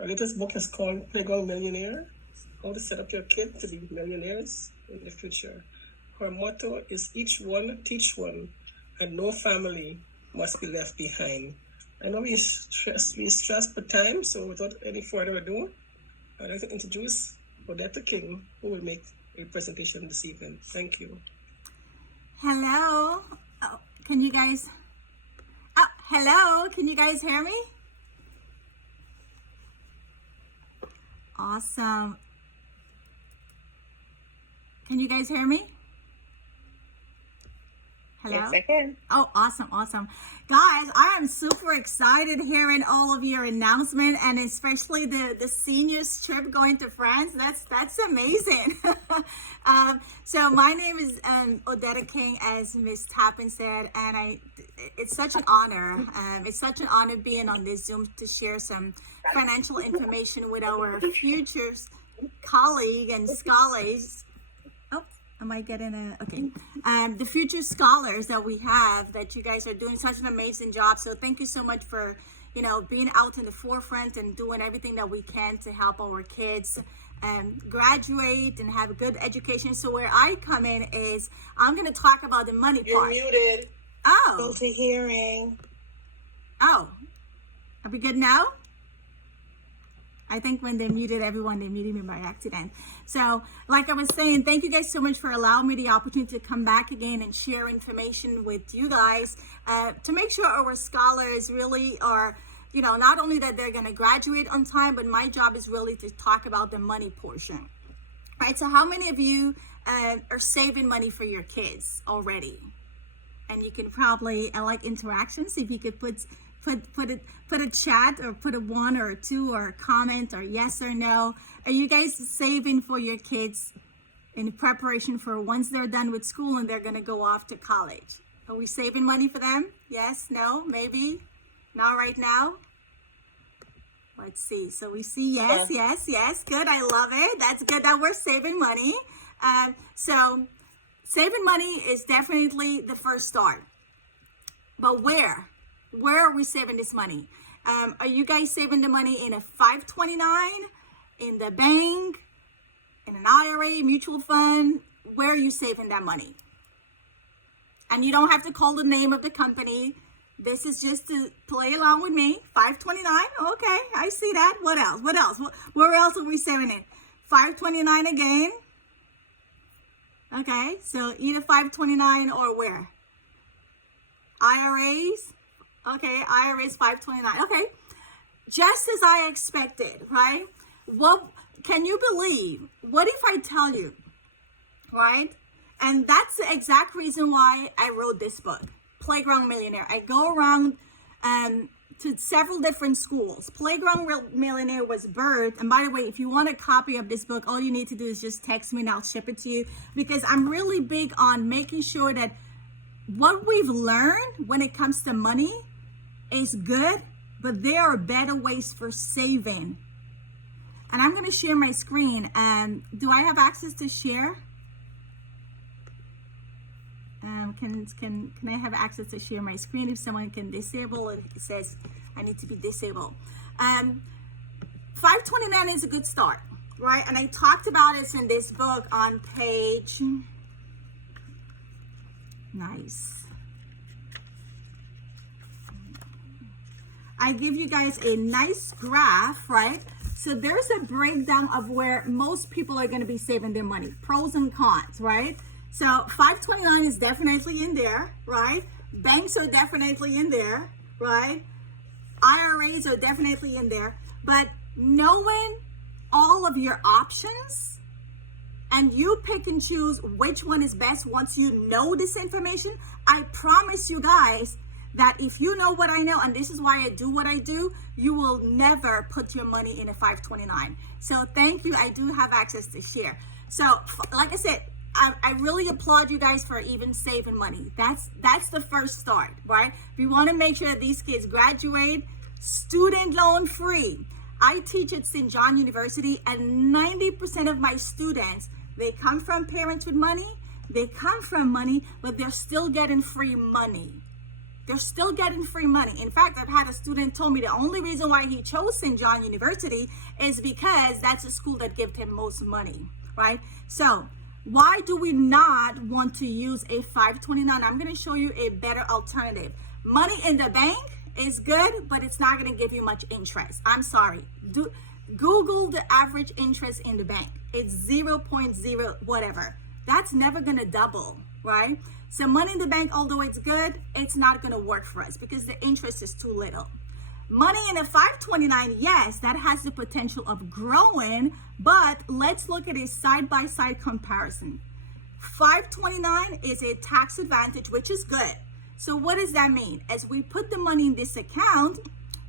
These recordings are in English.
Our latest book is called Playground Millionaire, How to Set Up Your Kid to Be Millionaires in the Future. Her motto is each one, teach one, and no family must be left behind. I know we stressed for time, so without any further ado, I'd like to introduce Odetta King, who will make a presentation this evening. Thank you. Hello. Can you guys hear me? Awesome. Can you guys hear me? Hello? Yes, I can. Oh, awesome. Guys, I am super excited hearing all of your announcement, and especially the seniors trip going to France. That's amazing. So my name is Odetta King, as Miss Tappan said, and it's such an honor. It's such an honor being on this Zoom to share some financial information with our future colleague and scholars. Am I getting okay? The future scholars that we have, that you guys are doing such an amazing job. So thank you so much for, being out in the forefront and doing everything that we can to help our kids graduate and have a good education. So where I come in is I'm going to talk about the money part. You're muted. Oh. Go to hearing. Oh. Are we good now? I think when they muted everyone, they muted me by accident. So like I was saying, thank you guys so much for allowing me the opportunity to come back again and share information with you guys to make sure our scholars really are, not only that they're going to graduate on time, but my job is really to talk about the money portion. Right? So how many of you are saving money for your kids already? And you can probably, I like interactions, if you could put a chat or put a 1 or a 2 or a comment or yes or no. Are you guys saving for your kids in preparation for once they're done with school and they're going to go off to college? Are we saving money for them? Yes, no, maybe? Not right now? Let's see. So we see yes. Good. I love it. That's good that we're saving money. So saving money is definitely the first start. But where? Where are we saving this money? Are you guys saving the money in a 529, in the bank, in an IRA, mutual fund? Where are you saving that money? And you don't have to call the name of the company. This is just to play along with me. 529, okay, I see that. What else? Where else are we saving it? 529 again. Okay, so either 529 or where? IRAs. Okay, IRS 529. Okay, just as I expected, right? What can you believe? What if I tell you, right? And that's the exact reason why I wrote this book, Playground Millionaire. I go around to several different schools. Playground Millionaire was birthed. And by the way, if you want a copy of this book, all you need to do is just text me and I'll ship it to you, because I'm really big on making sure that what we've learned when it comes to money is good, but there are better ways for saving. And I'm going to share my screen. Do I have access to share? Can I have access to share my screen? If someone can disable it, it says I need to be disabled. 529 is a good start, right? And I talked about it in this book on page. Nice. I give you guys a nice graph, right? So there's a breakdown of where most people are going to be saving their money, pros and cons, right? So 529 is definitely in there, right? Banks are definitely in there, right? IRAs are definitely in there. But knowing all of your options and you pick and choose which one is best once you know this information, I promise you guys that if you know what I know, and this is why I do what I do, you will never put your money in a 529. So thank you. I do have access to share. So like I said, I really applaud you guys for even saving money. That's the first start, right? We want to make sure that these kids graduate student loan free. I teach at St. John University, and 90% of my students, they come from parents with money. They come from money, but they're still getting free money. They're still getting free money. In fact, I've had a student told me the only reason why he chose St. John University is because that's a school that gives him most money, right? So why do we not want to use a 529? I'm going to show you a better alternative. Money in the bank is good, but it's not going to give you much interest. I'm sorry. Google the average interest in the bank. It's 0.0 whatever. That's never going to double, right? So money in the bank, although it's good, it's not going to work for us because the interest is too little. Money in a 529, yes, that has the potential of growing, but let's look at a side-by-side comparison. 529 is a tax advantage, which is good. So what does that mean? As we put the money in this account,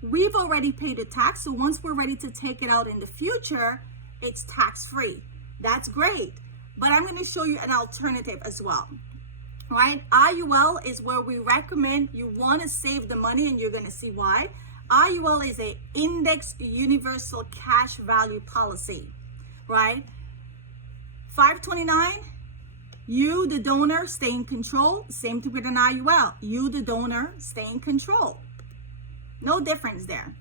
we've already paid the tax. So once we're ready to take it out in the future, it's tax-free. That's great. But I'm going to show you an alternative as well. Right? IUL is where we recommend you want to save the money, and you're going to see why. IUL is a index universal cash value policy, right? 529, you, the donor, stay in control. Same thing with an IUL. You, the donor, stay in control. No difference there.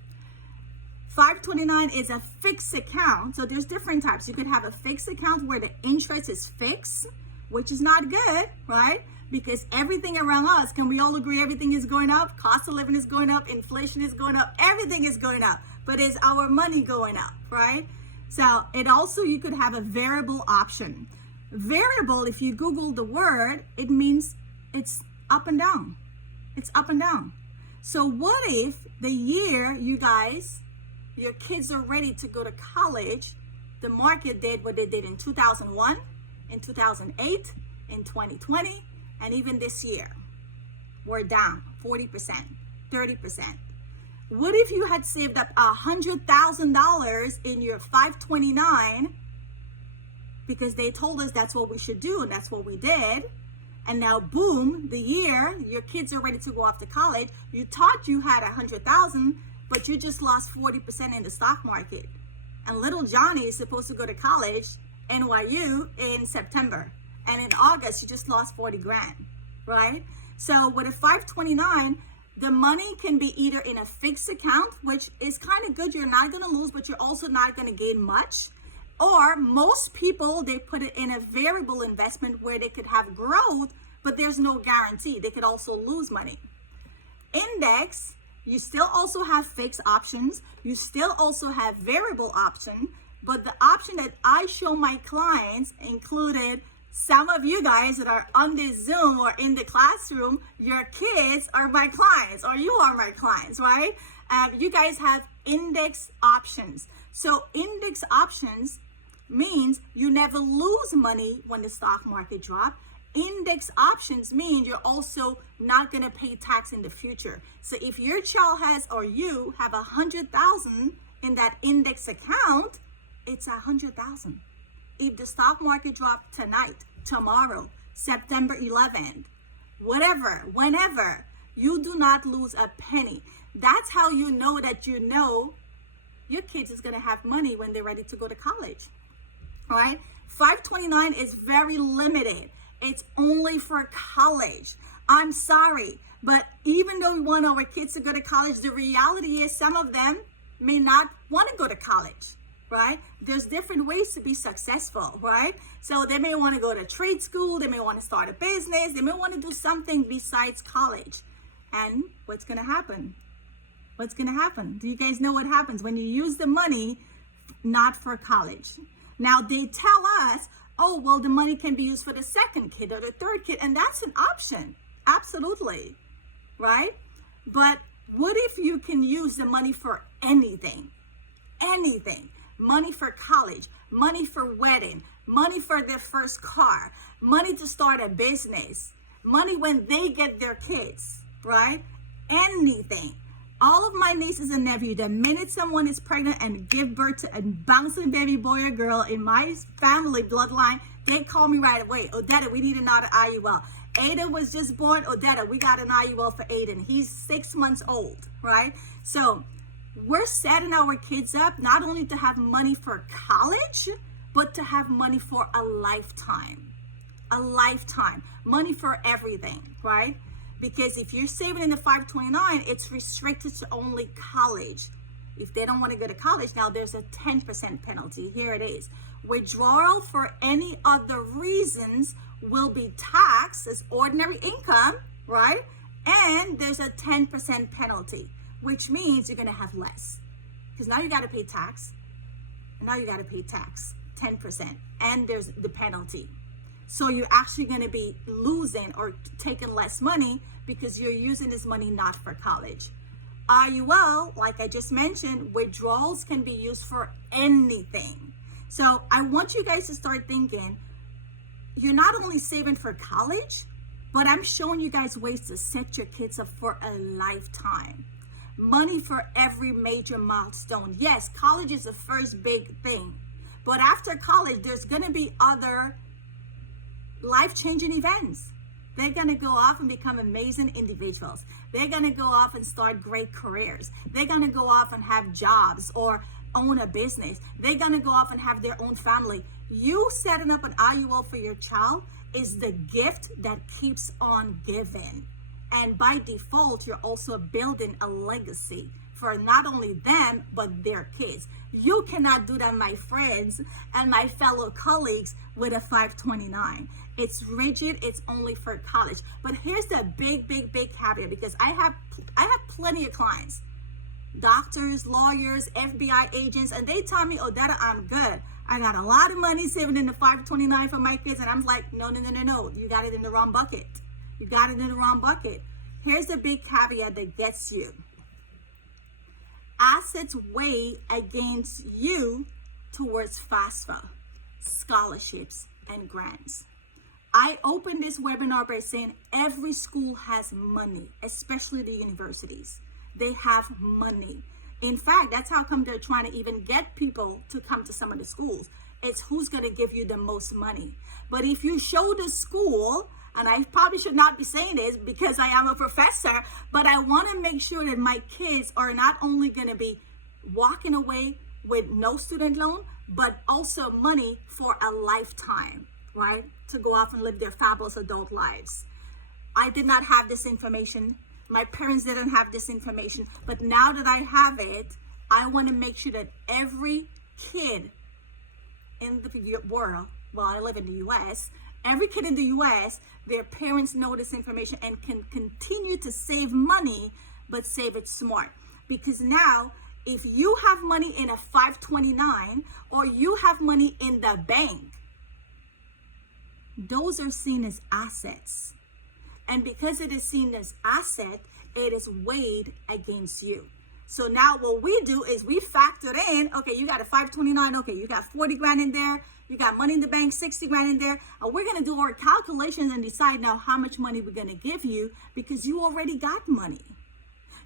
529 is a fixed account. So there's different types. You could have a fixed account where the interest is fixed, which is not good, right? Because everything around us, can we all agree everything is going up? Cost of living is going up, inflation is going up, everything is going up. But is our money going up, right? So it also, you could have a variable option. Variable, if you Google the word, it means it's up and down. It's up and down. So what if the year you guys, your kids are ready to go to college, the market did what they did in 2001, in 2008, in 2020, and even this year, we're down 40%, 30%. What if you had saved up $100,000 in your 529 because they told us that's what we should do and that's what we did, and now boom, the year your kids are ready to go off to college, you thought you had 100,000, but you just lost 40% in the stock market. And little Johnny is supposed to go to college, NYU, in September. And in August, you just lost 40 grand, right? So with a 529, the money can be either in a fixed account, which is kind of good. You're not going to lose, but you're also not going to gain much. Or most people, they put it in a variable investment where they could have growth, but there's no guarantee. They could also lose money. Index, you still also have fixed options. You still also have variable option, but the option that I show my clients included some of you guys that are on this Zoom or in the classroom, your kids are my clients, or you are my clients, right? You guys have index options. So index options means you never lose money when the stock market drops. Index options mean you're also not going to pay tax in the future. So if your child has, or you have 100,000 in that index account, it's 100,000. If the stock market dropped tonight, tomorrow, September 11th, whatever, whenever, you do not lose a penny. That's how you know that you know your kids is going to have money when they're ready to go to college. All right? 529 is very limited. It's only for college. I'm sorry, but even though we want our kids to go to college, the reality is some of them may not want to go to college. Right? There's different ways to be successful, right? So they may want to go to trade school, they may want to start a business, they may want to do something besides college. And what's going to happen? What's going to happen? Do you guys know what happens when you use the money not for college? Now they tell us, oh, well, the money can be used for the second kid or the third kid, and that's an option. Absolutely, right? But what if you can use the money for anything? Anything. Money for college, money for wedding, money for their first car, money to start a business, money when they get their kids, right? Anything. All of my nieces and nephews, the minute someone is pregnant and give birth to a bouncing baby boy or girl in my family bloodline, they call me right away. Odetta, we need another IUL. Aiden was just born. Odetta, we got an IUL for Aiden. He's 6 months old, right? So we're setting our kids up not only to have money for college, but to have money for a lifetime. A lifetime. Money for everything, right? Because if you're saving in the 529, it's restricted to only college. If they don't want to go to college, now there's a 10% penalty. Here it is. Withdrawal for any other reasons will be taxed as ordinary income, right? And there's a 10% penalty, which means you're going to have less. Because now you got to pay tax. And now you got to pay tax, 10%. And there's the penalty. So you're actually going to be losing or taking less money because you're using this money not for college. IUL, like I just mentioned, withdrawals can be used for anything. So I want you guys to start thinking, you're not only saving for college, but I'm showing you guys ways to set your kids up for a lifetime. Money for every major milestone. Yes, college is the first big thing. But after college, there's going to be other life-changing events. They're going to go off and become amazing individuals. They're going to go off and start great careers. They're going to go off and have jobs or own a business. They're going to go off and have their own family. You setting up an IUL for your child is the gift that keeps on giving. And by default, you're also building a legacy for not only them, but their kids. You cannot do that, my friends and my fellow colleagues, with a 529. It's rigid. It's only for college. But here's the big caveat, because I have plenty of clients, doctors, lawyers, FBI agents, and they tell me, Odetta, I'm good. I got a lot of money saving in the 529 for my kids. And I'm like, no. You got it in the wrong bucket. You got it in the wrong bucket. Here's the big caveat that gets you. Assets weigh against you towards FAFSA, scholarships, and grants. I opened this webinar by saying every school has money, especially the universities. They have money. In fact, that's how come they're trying to even get people to come to some of the schools. It's who's going to give you the most money. But if you show the school, and I probably should not be saying this because I am a professor, but I want to make sure that my kids are not only going to be walking away with no student loan, but also money for a lifetime, right? To go off and live their fabulous adult lives. I did not have this information. My parents didn't have this information, but now that I have it, I want to make sure that every kid in the world, well, I live in the U.S., every kid in the U.S., their parents know this information and can continue to save money, but save it smart. Because now, if you have money in a 529 or you have money in the bank, those are seen as assets. And because it is seen as asset, it is weighed against you. So now what we do is we factor in, okay, you got a 529, okay, you got 40 grand in there, you got money in the bank, 60 grand in there, and we're gonna do our calculations and decide now how much money we're gonna give you because you already got money.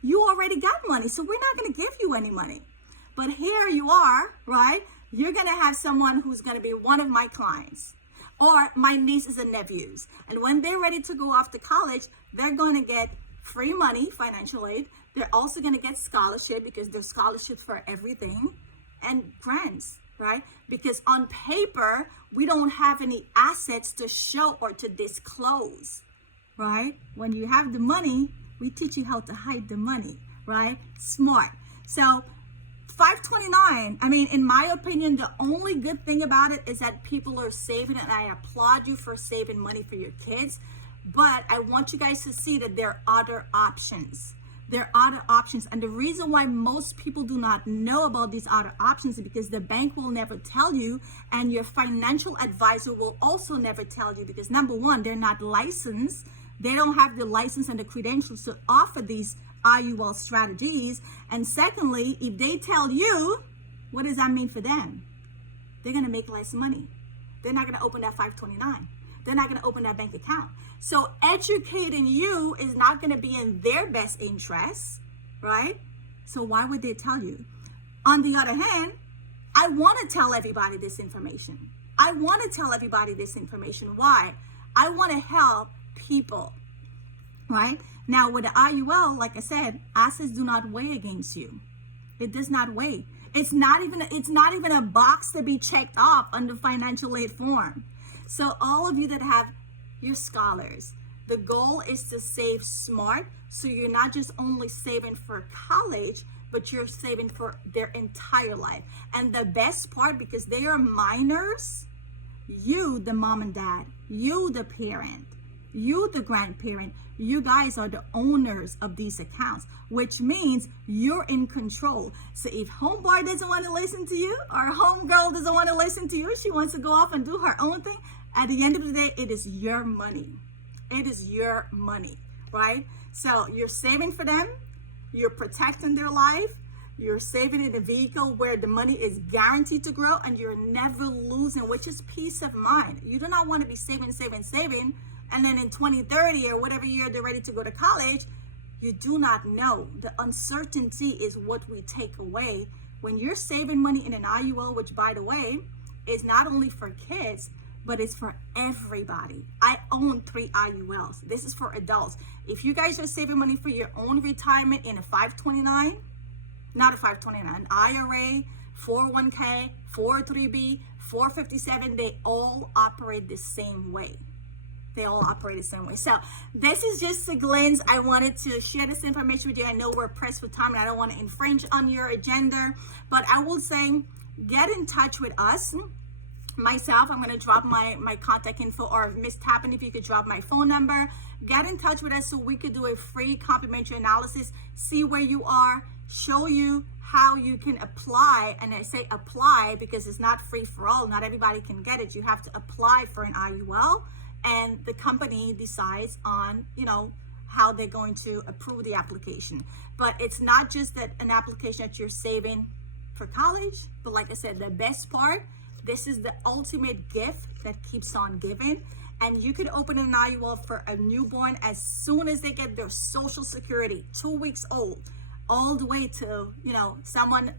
You already got money, so we're not gonna give you any money. But here you are, right? You're gonna have someone who's gonna be one of my clients or my nieces and nephews. And when they're ready to go off to college, they're gonna get free money, financial aid. They're also gonna get scholarship because there's scholarship for everything, and grants, right? Because on paper, we don't have any assets to show or to disclose, right? When you have the money, we teach you how to hide the money, right? Smart. So 529, I mean, in my opinion, the only good thing about it is that people are saving, and I applaud you for saving money for your kids. But I want you guys to see that there are other options. There are other options. And the reason why most people do not know about these other options is because the bank will never tell you, and your financial advisor will also never tell you, because number one, they're not licensed. They don't have the license and the credentials to offer these IUL strategies. And secondly, if they tell you, what does that mean for them? They're going to make less money. They're not going to open that 529. They're not going to open that bank account. So educating you is not going to be in their best interest, right? So why would they tell you? On the other hand, I want to tell everybody this information. I want to tell everybody this information. Why? I want to help people, right? Now with the IUL, like I said, assets do not weigh against you. It does not weigh. It's not even a box to be checked off on the financial aid form. So all of you that have your scholars, The goal is to save smart, so you're not just only saving for college, but you're saving for their entire life. And the best part, because they are minors, you, the mom and dad, you, the parent, you, the grandparent, you guys are the owners of these accounts, which means you're in control. So if homeboy doesn't want to listen to you, or homegirl doesn't want to listen to you, she wants to go off and do her own thing, at the end of the day, it is your money. It is your money, right? So you're saving for them, you're protecting their life, you're saving in a vehicle where the money is guaranteed to grow, and you're never losing, which is peace of mind. You do not want to be saving, and then in 2030 or whatever year they're ready to go to college, you do not know. The uncertainty is what we take away. When you're saving money in an IUL, which by the way, is not only for kids, but it's for everybody. I own 3 IULs. This is for adults. If you guys are saving money for your own retirement in a 529, not a 529, an IRA, 401k, 403b, 457, they all operate the same way. They all operate the same way. So this is just a glimpse. I wanted to share this information with you. I know we're pressed for time and I don't want to infringe on your agenda, but I will say, get in touch with us. Myself, I'm going to drop my contact info, or Miss Tappan, if you could drop my phone number. Get in touch with us so we could do a free complimentary analysis, see where you are, show you how you can apply. And I say apply because it's not free for all. Not everybody can get it. You have to apply for an IUL, and the company decides on, how they're going to approve the application. But it's not just that an application that you're saving for college, but like I said, the best part, this is the ultimate gift that keeps on giving. And you can open an IUL for a newborn as soon as they get their Social Security, 2 weeks old, all the way to,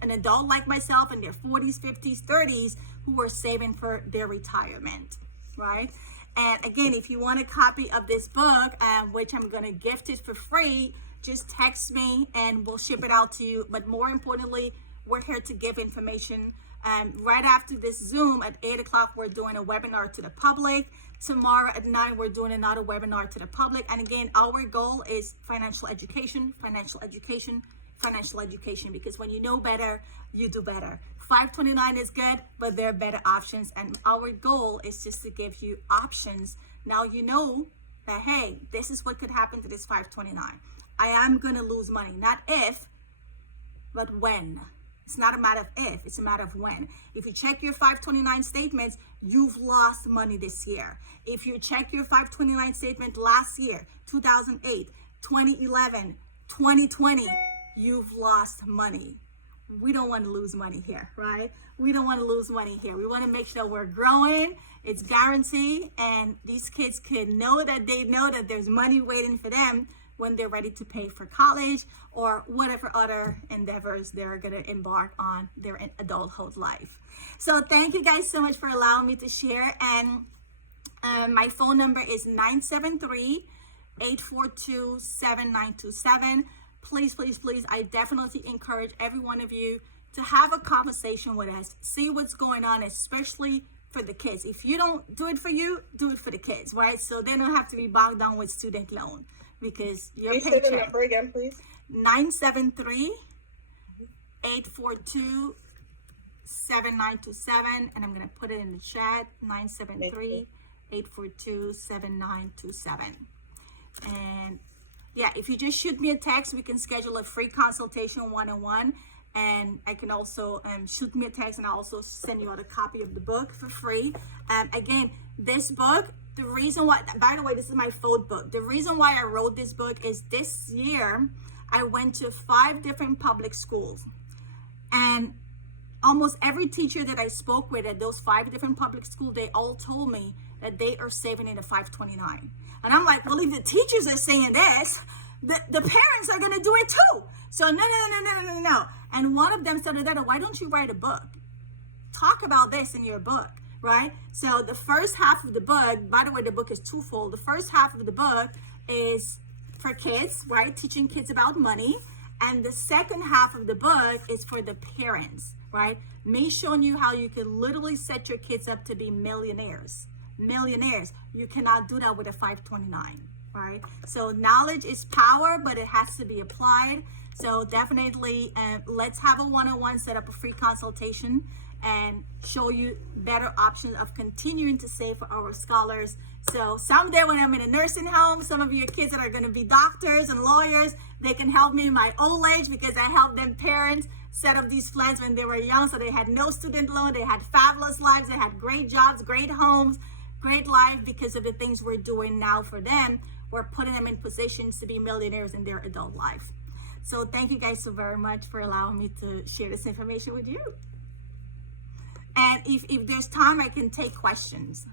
an adult like myself in their 40s, 50s, 30s, who are saving for their retirement, right? And again, if you want a copy of this book, which I'm going to gift it for free, just text me and we'll ship it out to you. But more importantly, we're here to give information. Right after this Zoom at 8 o'clock, we're doing a webinar to the public. Tomorrow at 9, we're doing another webinar to the public. And again, our goal is financial education, because when you know better, you do better. 529 is good, but there are better options. And our goal is just to give you options. Now you know that, hey, this is what could happen to this 529. I am going to lose money, not if, but when. It's not a matter of if, it's a matter of when. If you check your 529 statements, you've lost money this year. If you check your 529 statement last year, 2008, 2011, 2020, you've lost money. We don't want to lose money here, right? We don't want to lose money here. We want to make sure we're growing. It's guaranteed. And these kids can know that there's money waiting for them when they're ready to pay for college or whatever other endeavors they're going to embark on their adulthood life. So thank you guys so much for allowing me to share. And my phone number is 973-842-7927. Please, I definitely encourage every one of you to have a conversation with us, see what's going on, especially for the kids. If you don't do it for you, do it for the kids, right? So they don't have to be bogged down with student loan, because your paycheck. Say the number again, please. 973-842-7927, and I'm going to put it in the chat, 973-842-7927. And yeah, if you just shoot me a text, we can schedule a free consultation one-on-one. And I can also shoot me a text, and I'll also send you out a copy of the book for free. Again, this book, the reason why, by the way, this is my fourth book. The reason why I wrote this book is this year, I went to 5 different public schools. And almost every teacher that I spoke with at those 5 different public schools, they all told me that they are saving in a 529. And I'm like, well, if the teachers are saying this, the parents are going to do it too. So no. And one of them said, why don't you write a book? Talk about this in your book, right? So the first half of the book, by the way, the book is twofold. The first half of the book is for kids, right? Teaching kids about money. And the second half of the book is for the parents, right? Me showing you how you can literally set your kids up to be millionaires. You cannot do that with a 529. right? So knowledge is power, but it has to be applied. So definitely, let's have a one-on-one, set up a free consultation and show you better options of continuing to save for our scholars. So someday when I'm in a nursing home, some of your kids that are going to be doctors and lawyers, they can help me in my old age because I helped them parents set up these plans when they were young. So they had no student loan, they had fabulous lives, they had great jobs, great homes, great life because of the things we're doing now for them. We're putting them in positions to be millionaires in their adult life. So thank you guys so very much for allowing me to share this information with you. And if there's time, I can take questions.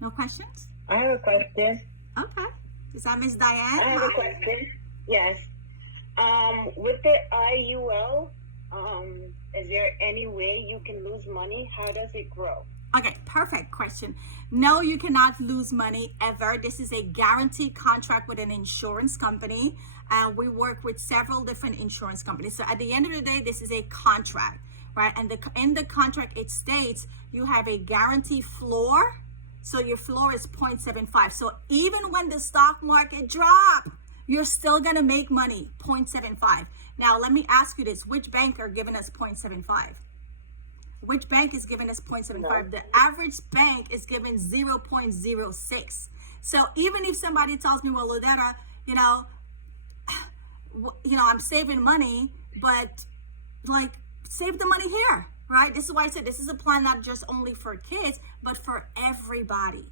No questions? I have a question. Okay. Is that Miss Diane? I have a question. Yes. With the IUL, is there any way you can lose money? How does it grow? Okay, perfect question. No, you cannot lose money ever. This is a guaranteed contract with an insurance company. We work with several different insurance companies. So at the end of the day, this is a contract, right? And in the contract, it states you have a guarantee floor. So your floor is 0.75. So even when the stock market drop, you're still gonna make money, 0.75. Now, let me ask you this. Which bank are giving us 0.75? Which bank is giving us 0.75? No. The average bank is giving 0.06. So even if somebody tells me, well, Ludetta, I'm saving money, but like save the money here, right? This is why I said this is a plan not just only for kids, but for everybody,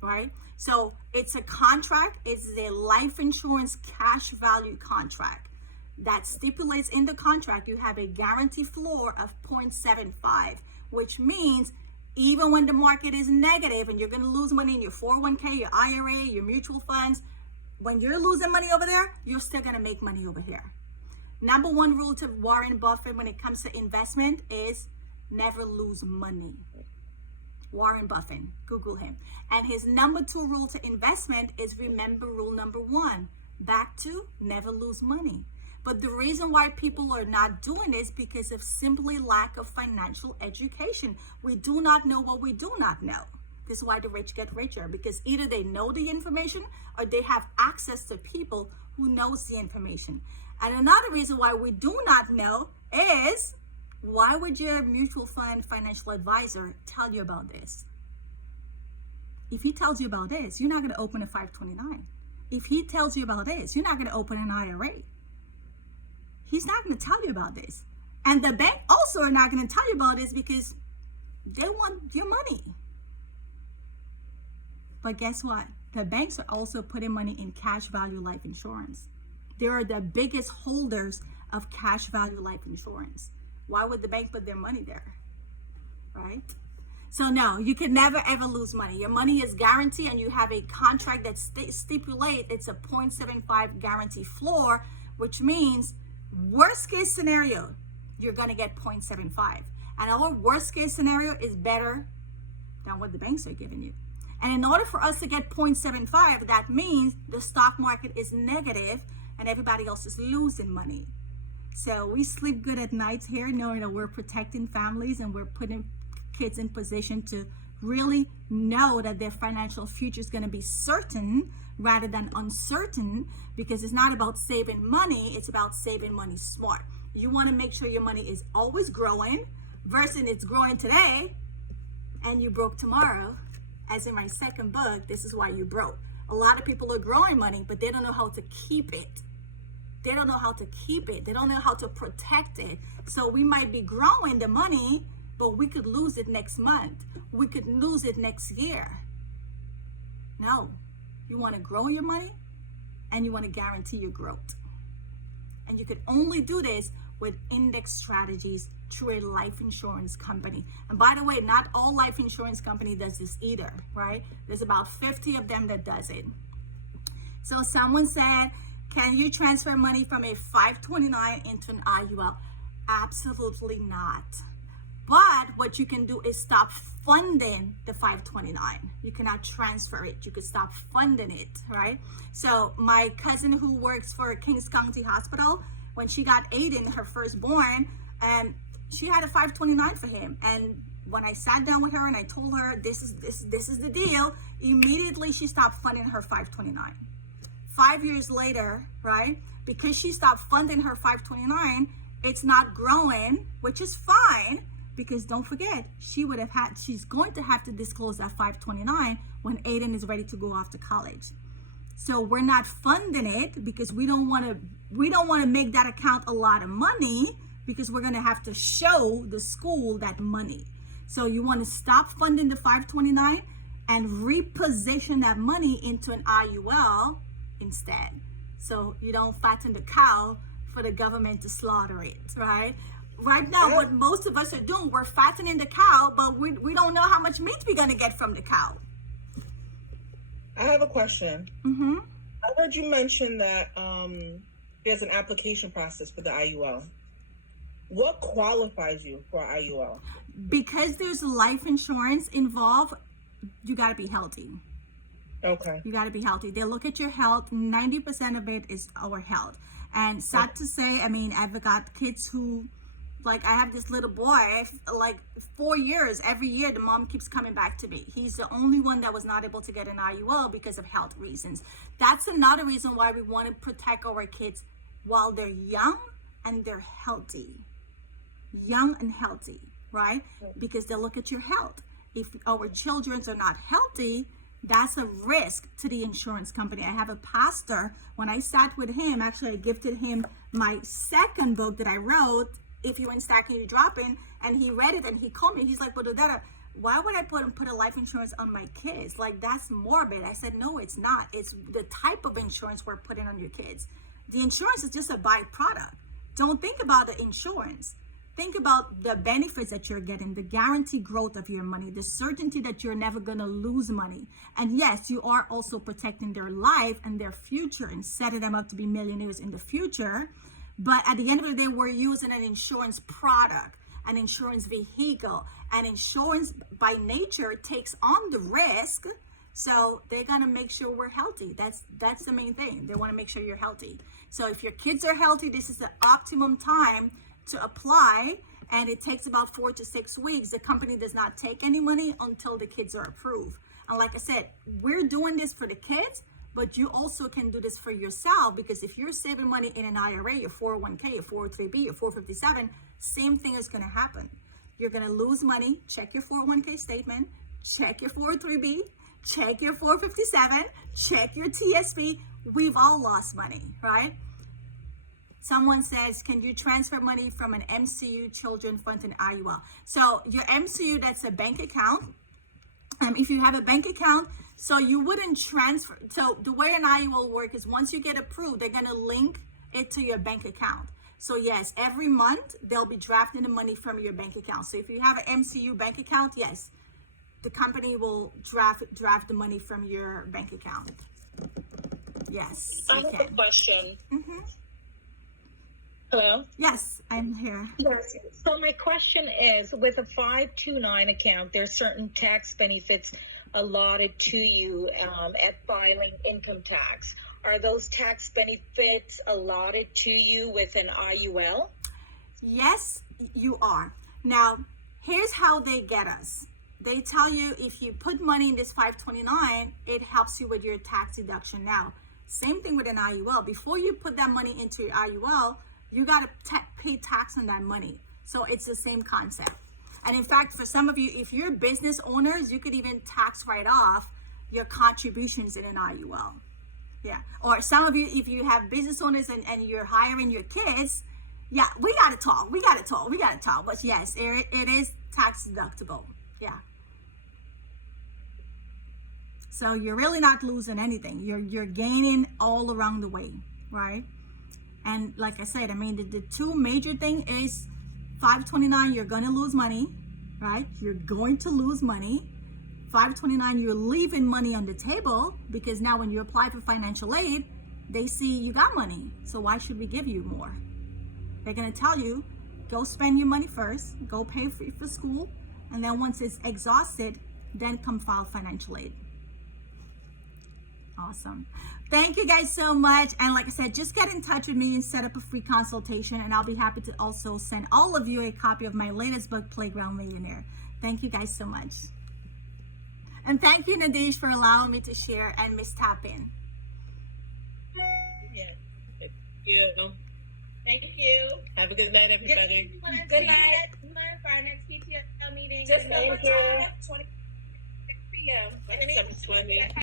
right? So it's a contract. It's a life insurance cash value contract that stipulates in the contract you have a guarantee floor of 0.75, which means even when the market is negative and you're going to lose money in your 401k, your IRA, your mutual funds, when you're losing money over there, you're still going to make money over here. Number one rule to Warren Buffett when it comes to investment is never lose money. Warren Buffett, Google him. And his number two rule to investment is remember rule number one, back to never lose money. But the reason why people are not doing this because of simply lack of financial education. We do not know what we do not know. This is why the rich get richer, because either they know the information or they have access to people who knows the information. And another reason why we do not know is, why would your mutual fund financial advisor tell you about this? If he tells you about this, you're not going to open a 529. If he tells you about this, you're not going to open an IRA. He's not going to tell you about this. And the bank also are not going to tell you about this because they want your money. But guess what? The banks are also putting money in cash value life insurance. They are the biggest holders of cash value life insurance. Why would the bank put their money there? Right? So no, you can never ever lose money. Your money is guaranteed and you have a contract that stipulates it's a 0.75 guarantee floor, which means worst case scenario, you're going to get 0.75. And our worst case scenario is better than what the banks are giving you. And in order for us to get 0.75, that means the stock market is negative and everybody else is losing money. So we sleep good at nights here, knowing that we're protecting families and we're putting kids in position to really know that their financial future is going to be certain rather than uncertain, because it's not about saving money, it's about saving money smart. You want to make sure your money is always growing versus it's growing today and you broke tomorrow. As in my second book, This Is Why You Broke. A lot of people are growing money, but they don't know how to keep it. They don't know how to keep it. They don't know how to protect it. So we might be growing the money, but we could lose it next month. We could lose it next year. No, you want to grow your money and you want to guarantee your growth. And you could only do this with index strategies through a life insurance company. And by the way, not all life insurance company does this either, right? There's about 50 of them that does it. So someone said, can you transfer money from a 529 into an IUL? Absolutely not. But what you can do is stop funding the 529. You cannot transfer it. You could stop funding it, right? So my cousin who works for Kings County Hospital, when she got Aiden, her firstborn, and she had a 529 for him. And when I sat down with her and I told her this is the deal, immediately she stopped funding her 529. 5 years later, right? Because she stopped funding her 529, it's not growing, which is fine. Because don't forget, she's going to have to disclose that 529 when Aiden is ready to go off to college. So we're not funding it because we don't want to make that account a lot of money, because we're going to have to show the school that money. So you want to stop funding the 529 and reposition that money into an IUL instead. So you don't fatten the cow for the government to slaughter it, right? Right now, what most of us are doing, we're fattening the cow, but we don't know how much meat we're going to get from the cow. I have a question. Mm-hmm. I heard you mention that there's an application process for the IUL. What qualifies you for IUL? Because there's life insurance involved, you got to be healthy. Okay. You got to be healthy. They look at your health. 90% of it is our health. And sad to say, I mean, I've got kids who, like, I have this little boy, like 4 years, every year the mom keeps coming back to me. He's the only one that was not able to get an IUL because of health reasons. That's another reason why we want to protect our kids while they're young and they're healthy. Young and healthy, right? Because they look at your health. If our children are not healthy, that's a risk to the insurance company. I have a pastor, when I sat with him, actually I gifted him my second book that I wrote, If You Ain't Stacking, You Dropping, and he read it and he called me. He's like, but Odetta, why would I put a life insurance on my kids? Like, that's morbid. I said, no, it's not. It's the type of insurance we're putting on your kids. The insurance is just a byproduct. Don't think about the insurance. Think about the benefits that you're getting, the guaranteed growth of your money, the certainty that you're never going to lose money. And yes, you are also protecting their life and their future and setting them up to be millionaires in the future. But at the end of the day, we're using an insurance product, an insurance vehicle, and insurance by nature takes on the risk. So they're going to make sure we're healthy. That's the main thing. They want to make sure you're healthy. So if your kids are healthy, this is the optimum time to apply, and it takes about 4 to 6 weeks. The company does not take any money until the kids are approved. And like I said, we're doing this for the kids, but you also can do this for yourself, because if you're saving money in an IRA, your 401k, your 403b, your 457, same thing is going to happen. You're going to lose money. Check your 401k statement, check your 403b, check your 457, check your TSP. We've all lost money, right? Someone says, can you transfer money from an MCU children fund to an IUL? So your MCU, that's a bank account. If you have a bank account, so you wouldn't transfer. So the way an IUL will work is once you get approved, they're going to link it to your bank account. So yes, every month they'll be drafting the money from your bank account. So if you have an MCU bank account, yes, the company will draft the money from your bank account. Yes, I have a question. Mm-hmm. Hello? Yes, I'm here. Yes. So my question is, with a 529 account, there's certain tax benefits allotted to you at filing income tax. Are those tax benefits allotted to you with an IUL? Yes, you are. Now, here's how they get us. They tell you if you put money in this 529, it helps you with your tax deduction. Now, same thing with an IUL. Before you put that money into your IUL, you got to pay tax on that money. So it's the same concept. And in fact, for some of you, if you're business owners, you could even tax write off your contributions in an IUL. Yeah. Or some of you, if you have business owners and you're hiring your kids, yeah, we got to talk. But yes, it is tax deductible. Yeah. So you're really not losing anything. You're gaining all around the way, right? And like I said, I mean, the two major thing is 529, you're going to lose money, right? You're going to lose money. 529, you're leaving money on the table, because now when you apply for financial aid, they see you got money. So why should we give you more? They're going to tell you, go spend your money first, go pay for school, and then once it's exhausted, then come file financial aid. Awesome. Thank you guys so much. And like I said, just get in touch with me and set up a free consultation, and I'll be happy to also send all of you a copy of my latest book, Playground Millionaire. Thank you guys so much. And thank you, Nadesh, for allowing me to share, and Miss Tapin. Yeah. Thank you. Thank you. Have a good night, everybody. Good night. For our next PTO meeting. Just December thank you. 26 p.m. 7:20.